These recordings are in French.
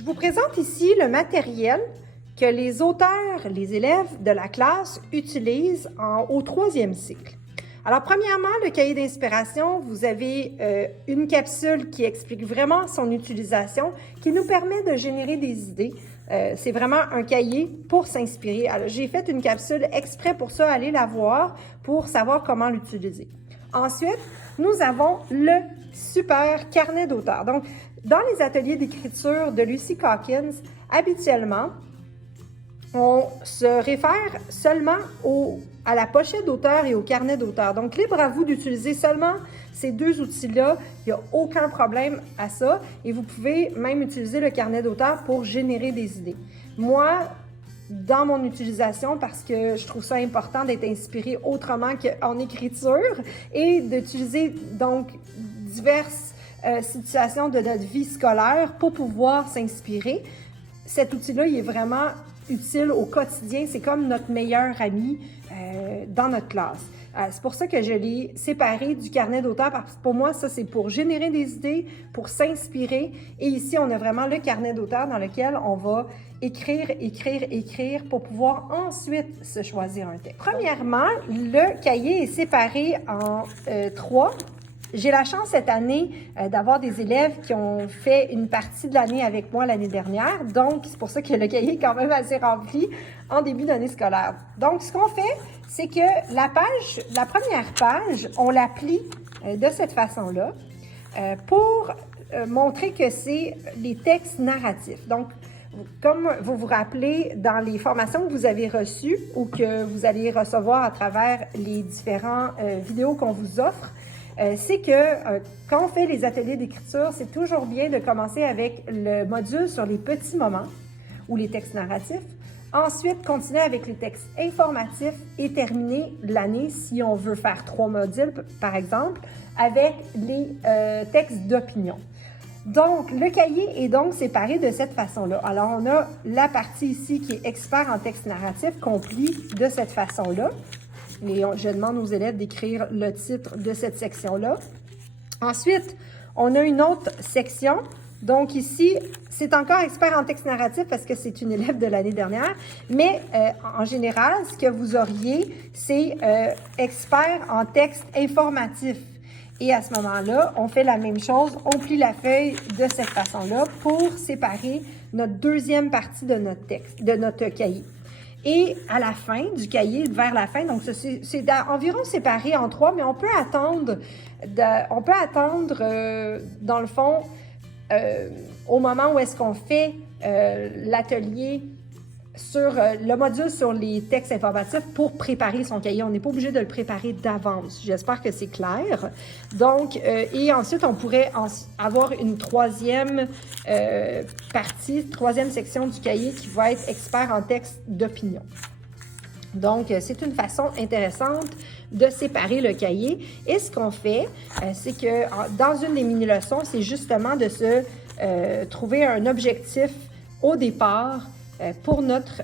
Je vous présente ici le matériel que les auteurs, les élèves de la classe utilisent au troisième cycle. Alors, premièrement, le cahier d'inspiration, vous avez une capsule qui explique vraiment son utilisation, qui nous permet de générer des idées. C'est vraiment un cahier pour s'inspirer. Alors, j'ai fait une capsule exprès pour ça, allez la voir pour savoir comment l'utiliser. Ensuite, nous avons le super carnet d'auteur. Donc, dans les ateliers d'écriture de Lucy Calkins, habituellement, on se réfère seulement à la pochette d'auteur et au carnet d'auteur. Donc, libre à vous d'utiliser seulement ces deux outils-là. Il n'y a aucun problème à ça. Et vous pouvez même utiliser le carnet d'auteur pour générer des idées. Moi, dans mon utilisation, parce que je trouve ça important d'être inspiré autrement qu'en écriture et d'utiliser donc diverses situations de notre vie scolaire pour pouvoir s'inspirer. Cet outil-là, il est vraiment utile au quotidien. C'est comme notre meilleur ami dans notre classe. C'est pour ça que je l'ai séparé du carnet d'auteur, parce que pour moi, ça, c'est pour générer des idées, pour s'inspirer. Et ici, on a vraiment le carnet d'auteur dans lequel on va écrire pour pouvoir ensuite se choisir un texte. Premièrement, le cahier est séparé en trois. J'ai la chance cette année d'avoir des élèves qui ont fait une partie de l'année avec moi l'année dernière. Donc, c'est pour ça que le cahier est quand même assez rempli en début d'année scolaire. Donc, ce qu'on fait, c'est que la première page, on la plie de cette façon-là pour montrer que c'est les textes narratifs. Donc, comme vous vous rappelez, dans les formations que vous avez reçues ou que vous allez recevoir à travers les différentes vidéos qu'on vous offre, c'est que quand on fait les ateliers d'écriture, c'est toujours bien de commencer avec le module sur les petits moments ou les textes narratifs. Ensuite, continuer avec les textes informatifs et terminer l'année, si on veut faire 3 modules, par exemple, avec les textes d'opinion. Donc, le cahier est donc séparé de cette façon-là. Alors, on a la partie ici qui est expert en texte narratif, qu'on plie de cette façon-là. Et je demande aux élèves d'écrire le titre de cette section-là. Ensuite, on a une autre section. Donc ici, c'est encore expert en texte narratif parce que c'est une élève de l'année dernière. Mais en général, ce que vous auriez, c'est expert en texte informatif. Et à ce moment-là, on fait la même chose. On plie la feuille de cette façon-là pour séparer notre deuxième partie de notre texte, de notre cahier. Et à la fin du cahier, vers la fin, donc c'est environ séparé en 3, mais on peut attendre, dans le fond, au moment où est-ce qu'on fait l'atelier sur le module sur les textes informatifs pour préparer son cahier. On n'est pas obligé de le préparer d'avance. J'espère que c'est clair. Donc, et ensuite, on pourrait avoir une troisième section du cahier qui va être expert en texte d'opinion. Donc, c'est une façon intéressante de séparer le cahier. Et ce qu'on fait, c'est que dans une des mini-leçons, c'est justement de se trouver un objectif au départ pour notre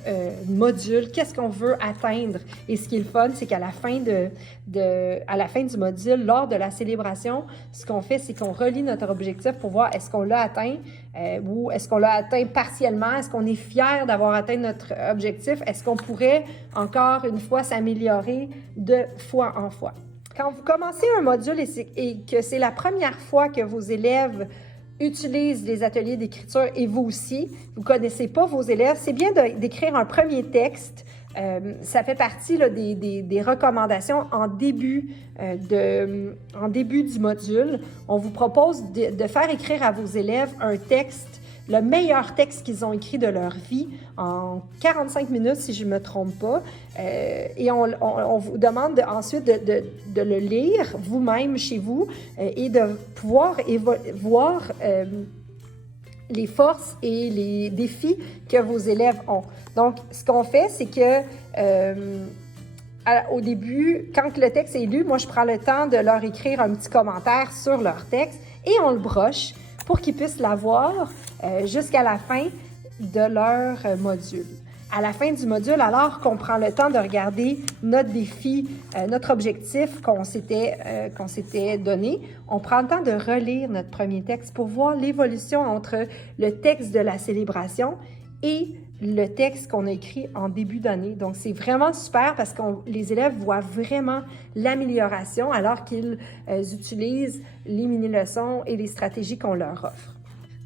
module, qu'est-ce qu'on veut atteindre. Et ce qui est le fun, c'est qu'à la fin du module, lors de la célébration, ce qu'on fait, c'est qu'on relie notre objectif pour voir est-ce qu'on l'a atteint ou est-ce qu'on l'a atteint partiellement, est-ce qu'on est fier d'avoir atteint notre objectif, est-ce qu'on pourrait encore une fois s'améliorer de fois en fois. Quand vous commencez un module et que c'est la première fois que vos élèves utilisent les ateliers d'écriture et vous aussi, vous ne connaissez pas vos élèves, c'est bien d'écrire un premier texte. Ça fait partie là, des recommandations en début du module. On vous propose de faire écrire à vos élèves un texte, le meilleur texte qu'ils ont écrit de leur vie en 45 minutes, si je ne me trompe pas. Et on vous demande ensuite de le lire vous-même chez vous et de pouvoir voir les forces et les défis que vos élèves ont. Donc, ce qu'on fait, c'est que au début, quand le texte est lu, moi, je prends le temps de leur écrire un petit commentaire sur leur texte et on le broche pour qu'ils puissent l'avoir jusqu'à la fin de leur module. à la fin du module, alors qu'on prend le temps de regarder notre défi, notre objectif qu'on s'était donné, on prend le temps de relire notre premier texte pour voir l'évolution entre le texte de la célébration et le texte qu'on a écrit en début d'année. Donc, c'est vraiment super parce que les élèves voient vraiment l'amélioration alors qu'ils utilisent les mini-leçons et les stratégies qu'on leur offre.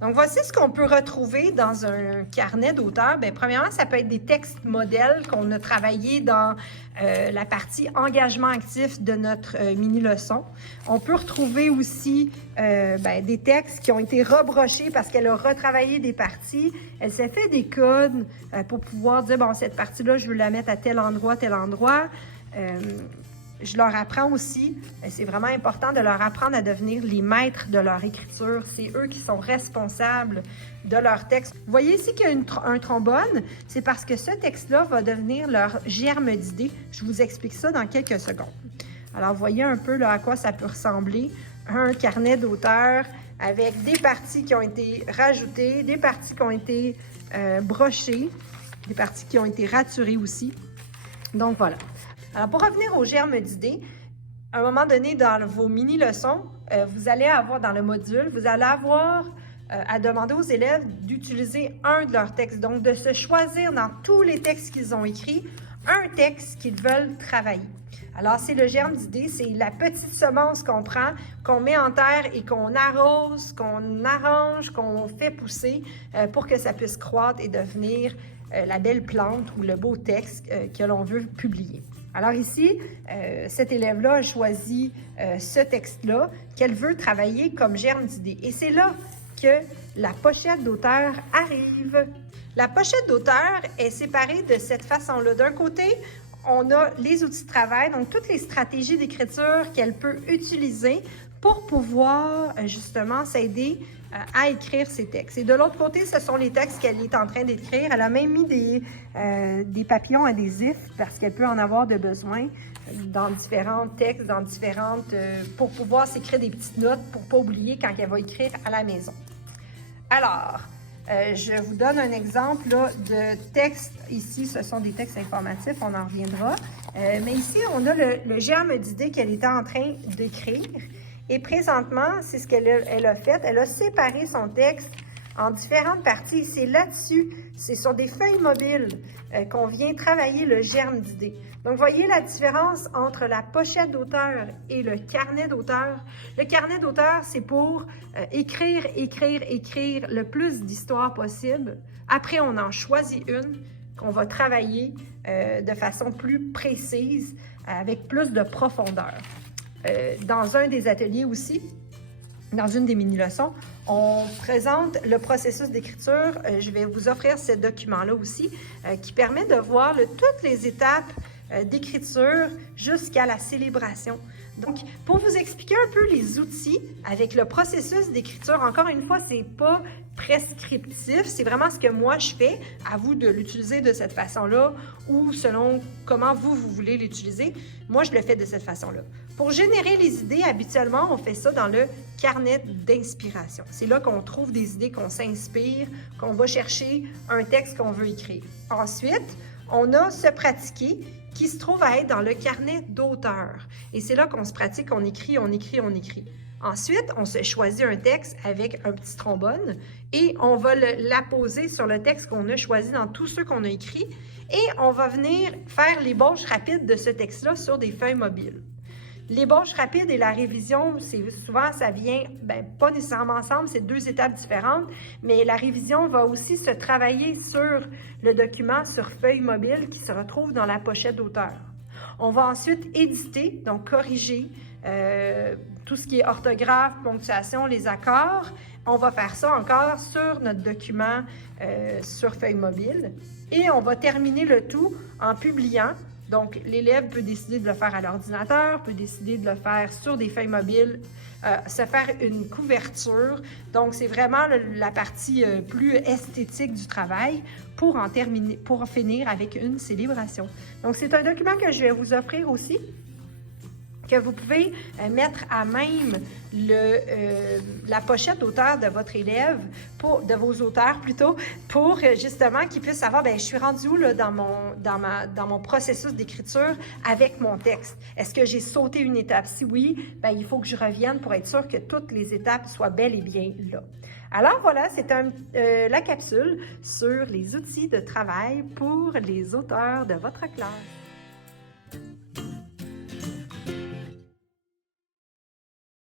Donc, voici ce qu'on peut retrouver dans un carnet d'auteur. Bien, premièrement, ça peut être des textes modèles qu'on a travaillés dans la partie engagement actif de notre mini-leçon. On peut retrouver aussi des textes qui ont été rebrochés parce qu'elle a retravaillé des parties. Elle s'est fait des codes pour pouvoir dire, bon, cette partie-là, je veux la mettre à tel endroit, tel endroit. Je leur apprends aussi, c'est vraiment important de leur apprendre à devenir les maîtres de leur écriture. C'est eux qui sont responsables de leur texte. Vous voyez ici qu'il y a un trombone, c'est parce que ce texte-là va devenir leur germe d'idées. Je vous explique ça dans quelques secondes. Alors, vous voyez un peu là, à quoi ça peut ressembler. Un carnet d'auteur avec des parties qui ont été rajoutées, des parties qui ont été brochées, des parties qui ont été raturées aussi. Donc, voilà. Alors, pour revenir au germe d'idées, à un moment donné, dans vos mini-leçons, vous allez avoir dans le module, vous allez avoir à demander aux élèves d'utiliser un de leurs textes, donc de se choisir dans tous les textes qu'ils ont écrits, un texte qu'ils veulent travailler. Alors, c'est le germe d'idées, c'est la petite semence qu'on prend, qu'on met en terre et qu'on arrose, qu'on arrange, qu'on fait pousser pour que ça puisse croître et devenir la belle plante ou le beau texte que l'on veut publier. Alors ici, cet élève-là a choisi ce texte-là qu'elle veut travailler comme germe d'idée. Et c'est là que la pochette d'auteur arrive. La pochette d'auteur est séparée de cette façon-là. D'un côté, on a les outils de travail, donc toutes les stratégies d'écriture qu'elle peut utiliser pour pouvoir justement s'aider à écrire ses textes. Et de l'autre côté, ce sont les textes qu'elle est en train d'écrire. Elle a même mis des papillons adhésifs parce qu'elle peut en avoir de besoin dans différents textes, pour pouvoir s'écrire des petites notes pour ne pas oublier quand elle va écrire à la maison. Alors, je vous donne un exemple là, de texte. Ici, ce sont des textes informatifs, on en reviendra. Mais ici, on a le germe d'idées qu'elle était en train d'écrire. Et présentement, c'est ce qu'elle a fait. Elle a séparé son texte en différentes parties. C'est là-dessus, c'est sur des feuilles mobiles qu'on vient travailler le germe d'idées. Donc, voyez la différence entre la pochette d'auteur et le carnet d'auteur. Le carnet d'auteur, c'est pour écrire le plus d'histoires possible. Après, on en choisit une qu'on va travailler de façon plus précise, avec plus de profondeur. Dans un des ateliers aussi, dans une des mini-leçons, on présente le processus d'écriture. Je vais vous offrir ce document-là aussi, qui permet de voir toutes les étapes d'écriture jusqu'à la célébration. Donc, pour vous expliquer un peu les outils avec le processus d'écriture, encore une fois, c'est pas prescriptif, c'est vraiment ce que moi je fais. À vous de l'utiliser de cette façon-là ou selon comment vous voulez l'utiliser. Moi, je le fais de cette façon-là. Pour générer les idées, habituellement, on fait ça dans le carnet d'inspiration. C'est là qu'on trouve des idées, qu'on s'inspire, qu'on va chercher un texte qu'on veut écrire. Ensuite, on a se pratiquer qui se trouve à être dans le carnet d'auteur. Et c'est là qu'on se pratique, on écrit. Ensuite, on se choisit un texte avec un petit trombone et on va l'apposer sur le texte qu'on a choisi dans tous ceux qu'on a écrits et on va venir faire l'ébauche rapide de ce texte-là sur des feuilles mobiles. L'ébauche rapide et la révision, souvent ça vient, pas nécessairement ensemble, c'est deux étapes différentes, mais la révision va aussi se travailler sur le document sur feuille mobile qui se retrouve dans la pochette d'auteur. On va ensuite éditer, donc corriger tout ce qui est orthographe, ponctuation, les accords. On va faire ça encore sur notre document sur feuille mobile et on va terminer le tout en publiant. Donc, l'élève peut décider de le faire à l'ordinateur, peut décider de le faire sur des feuilles mobiles, se faire une couverture. Donc, c'est vraiment la partie plus esthétique du travail pour finir avec une célébration. Donc, c'est un document que je vais vous offrir aussi, que vous pouvez mettre à même la pochette d'auteur de votre élève, de vos auteurs plutôt, pour justement qu'ils puissent savoir, bien, je suis rendue où là, dans mon processus d'écriture avec mon texte. Est-ce que j'ai sauté une étape? Si oui, bien, il faut que je revienne pour être sûr que toutes les étapes soient bel et bien là. Alors voilà, c'est la capsule sur les outils de travail pour les auteurs de votre classe.